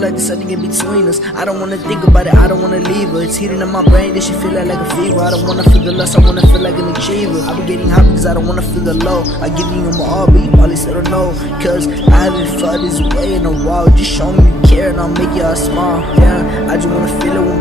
like there's something in between us. I don't wanna think about it, I don't wanna leave her. It's heating in my brain, this shit feel like a fever. I don't wanna feel the lust, I wanna feel like an achiever. I be getting hot because I don't wanna feel the low. I give you my all, but you probably still don't know. Cause I haven't felt this way in a while. Just show me you care and I'll make you all smile. Yeah, I just wanna feel it when